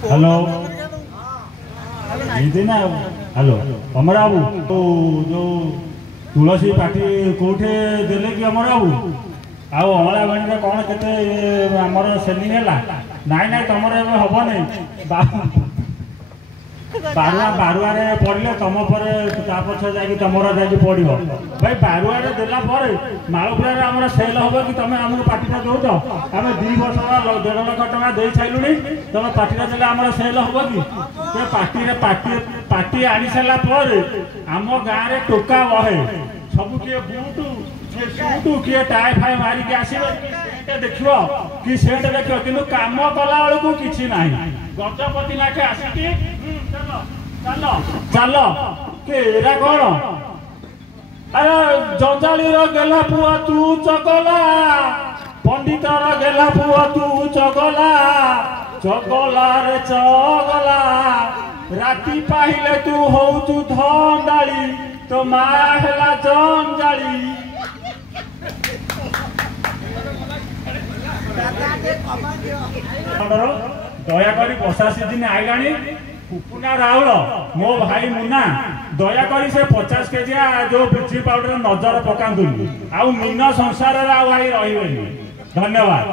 Hello ना hello अमर बाबू तो जो तुलसी पार्टी कौटे देले कि अमर बाबू आउ अमला बाणी कौन के आमर सेलिंग है नाई नाई तुम हम नहीं बारुआ बारुआ पड़े तुम पर पछ जा तुम जा पड़ भाई बारुआ देला मालपुरा आम सेल हम कि तुम आमको पार्टीटा दौच आम 2 वर्ष 1.5 लाख टका दे सारू तुम पार्टीटा देले आम सेल हम कि पार्टी पार्टी आनी सारापर आम गाँव में टोका बहे सब किए बुटू किए सुटू किए टाए फाए मारिक आसो देख कि सेट देख कि कम कला बेलू कि ना गजपति लाखे आसिकी चल चल केरा कौन अरे जजाली गेला पुआ तू चगला पंडितर गेला पुआ तू चगला चगला रे चगला राति पाहिले तू होचु धंडाली तो माँ हेला जंजाली दयाकोरी बसा सीजन आईलाणी कुकुना राउल मो भाई मुना दयाकोरी से 50 केजी जो ब्लीचिंग पाउडर नजर पकातुनी आउ मीन संसार भाई रही धन्यवाद।